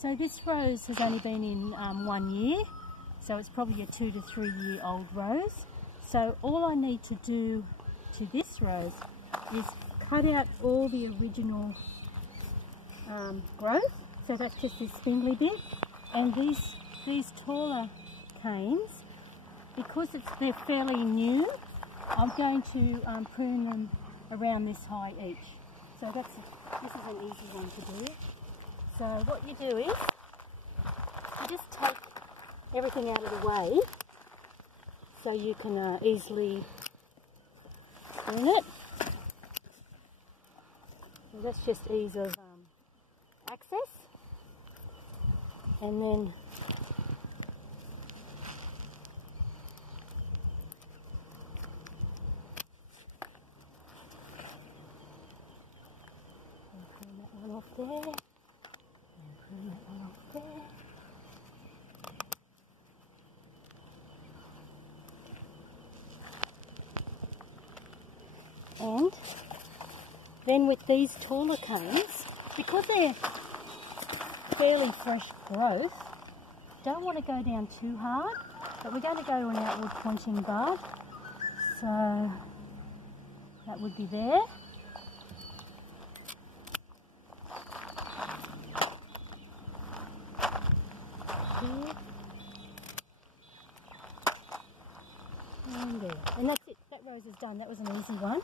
So this rose has only been in 1 year, so it's probably a 2 to 3 year old rose. So all I need to do to this rose is cut out all the original growth. So that's just this spindly bit, and these taller canes, because they're fairly new, I'm going to prune them around this high each. So this is an easy one to do. So what you do is you just take everything out of the way so you can easily prune it. So that's just ease of access. And then prune that one off there, and prune that one off there. And then with these taller canes, because they're fairly fresh growth, don't want to go down too hard, but we're going to go to an outward pointing bud, so that would be there. Here. And there. And that's it, that rose is done. That was an easy one.